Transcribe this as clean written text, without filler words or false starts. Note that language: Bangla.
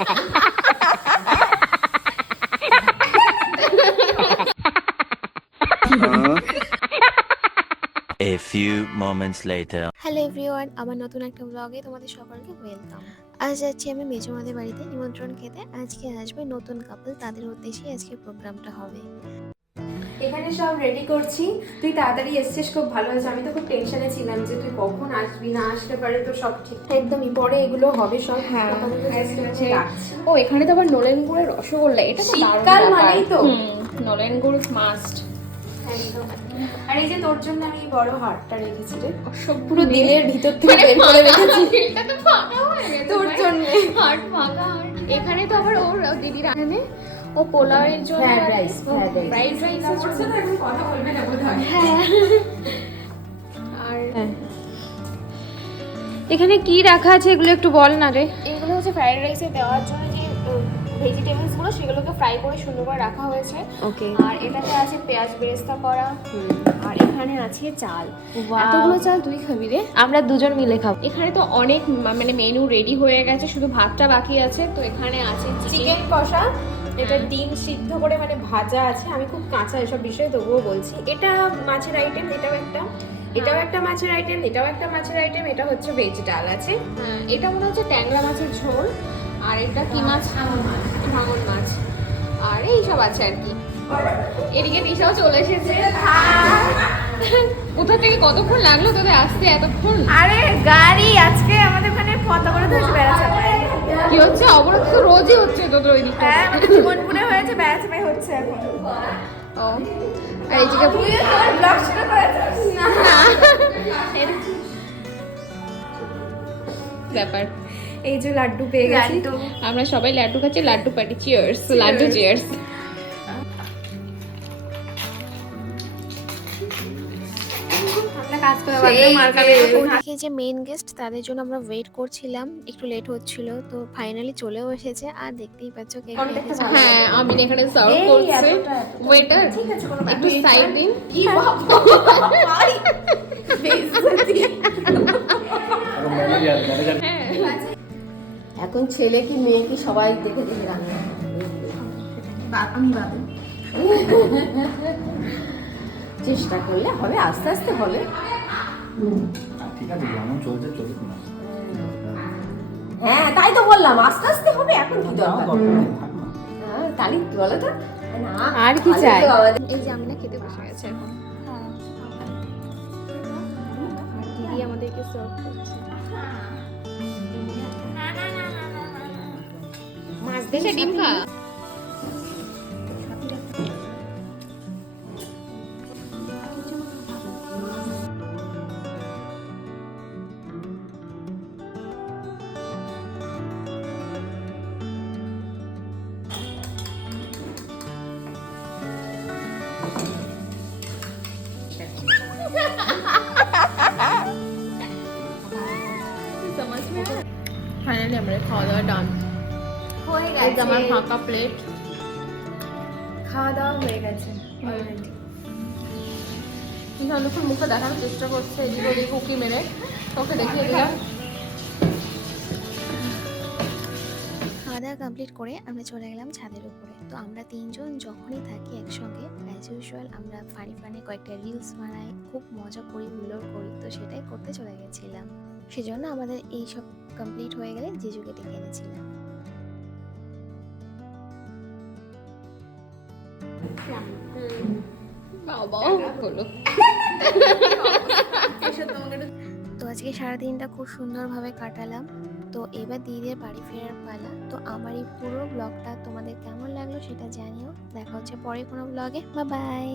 A few moments later. Hello everyone, আমার নতুন একটা ব্লগে তোমাদের সকলকে ওয়েলকাম। আজ যাচ্ছি আমি মেজমাদের বাড়িতে নিমন্ত্রণ খেতে। আজকে আসবে নতুন কাপল, তাদের উদ্দেশ্যেই আজকে প্রোগ্রামটা হবে। এখানে সব রেডি করছি। তুই তাড়াতাড়ি এসেছিস, খুব ভালো হয়েছে। আমি তো খুব টেনশনে ছিলাম যে তুই কখন আসবি, না আসতে পারে তো সব ঠিক একদমই পরে এগুলো হবে সব। হ্যাঁ, রাখছি। ও এখানে তো আবার নলেন গুড়ের রসগোল্লা, এটা তো শীতকাল মানেই তো নলেন গুড় মাস্ট। একদম। আর এই যে তোর জন্য আমি বড় হারটা রেখেছি রে, সব পুরো দিলের ভিতর থেকে বের করে রেখেছি এটা তো ফাঁকা হয়ে গেছে তোর জন্য। হার্ট ফাঁকা। এখানে তো আবার ওর দিদির এখানে ও পোলাওয়ের জন্য ফ্রাইড রাইস করছে তো, এখন কথা বলবে না বোধহয়। হ্যাঁ। আর এখানে কি রাখা আছে এগুলো একটু বল না রে। এগুলো হচ্ছে ফ্রাইড রাইসে দেওয়ার জন্য যে ভেজিটেবলস গুলো, সেগুলোকে ফ্রাই করে সুন্দর করে রাখা হয়েছে। ওকে। আর এটাতে আছে পেঁয়াজ বেরেস্তা করা, আর এখানে আছে চাল। এতগুলো চাল তুই খাবি রে? আমরা দুজন মিলে খাবো। এখানে তো অনেক মানে মেনু রেডি হয়ে গেছে, শুধু ভাতটা বাকি আছে। তো এখানে আছে চিকেন কষা, এটা ডিম সিদ্ধ করে মানে ভাজা আছে। আমি খুব কাঁচা এসব বিষয়ে তবুও বলছি। এটা মাছের আইটেম, এটাও একটা মাছের আইটেম, এটাও একটা মাছের আইটেম। এটা হচ্ছে ভেজ ডাল আছে। হ্যাঁ, এটা মনে হচ্ছে ট্যাংরা মাছের ঝোল। আর এটা কি মাছ? ভাঙন মাছ। আর এই সব আছে আর কি। এদিকে দিশাও চলে এসেছে। কোথা থেকে কতক্ষণ লাগলো তোদের আসতে এতক্ষণ? আরে গাড়ি আজকে আমাদের ওখানে পথ অবরোধ হয়েছে বেড়াচাপায়। কি হচ্ছে? অবরোধ তো রোজই হচ্ছে তোদের ওই দিকে। হ্যাঁ, আমাদের জীবনপুরে হয়েছে, বেড়াচাপায় হচ্ছে এখন। ও, আর এই দিকে ব্লগ শুরু করেছিস না? ব্যাপার। এই যে লাড্ডু পেয়ে গেছি। আমরা সবাই লাড্ডু খাচ্ছি। Laddoo party, cheers. Laddoo cheers. ওদিকে যে মেইন গেস্ট, তাদের জন্য আমরা ওয়েট করছিলাম, একটু লেট হচ্ছিল, তো ফাইনালি চলেও এসেছে। আর দেখতেই পাচ্ছ কে কে এসেছে। হ্যাঁ, আমি এখানে সার্ভ করছি। ওয়েটার একটু সাইড দিন। কি বাবা ভাই, বেইজ্জতি। এখন ছেলে কি মেয়ে কি সবাই দেখে দেখে রান্না। আমি বাদে চেষ্টা করলে হবে, আস্তে আস্তে হবে। ঠিক আছে, যেমন চলছে চলুক না। হ্যাঁ, তাই তো বললাম, আস্তে আস্তে হবে। এখন কি দরকার? থাক না। হ্যাঁ, তালি বলো তো। না, আর কি চাই? এই যে আমি না খেতে বসে গেছে এখন। আর দিদি আমাদেরকে সার্ভ করছে। মাছ দিয়ে ডিম খা। ফাইনালি আমরা খাওয়া দাওয়া ডান হয়ে এই যে আমার ফাঁকা প্লেট। খাওয়া দাওয়া হয়ে গেছে। কিন্তু অনেকক্ষণ মুখে দেখানোর চেষ্টা করছে, এদিকে ওদিকে উকি মেরে। তোকে দেখিয়ে দিলাম। খাওয়া দাওয়া কমপ্লিট করে আমরা চলে গেলাম ছাদের উপরে। তো আমরা তিনজন যখনই থাকি একসঙ্গে, অ্যাজ ইউজুয়াল আমরা ফানি কয়েকটা রিলস বানাই, খুব মজা করি, হুল্লোড় করি। তো সেটাই করতে চলে গেছিলাম। সেজন্য আমাদের এই সব কমপ্লিট হয়ে গেলে জিজুকে ডেকে এনেছিলাম। বাবা হলো। তো আজকে সারাদিনটা খুব সুন্দরভাবে কাটালাম। তো এবার দিদিদের বাড়ি ফেরার পালা। তো আমার এই পুরো ব্লগটা তোমাদের কেমন লাগলো সেটা জানিও। দেখা হচ্ছে পরে কোনো ব্লগে। Bye bye.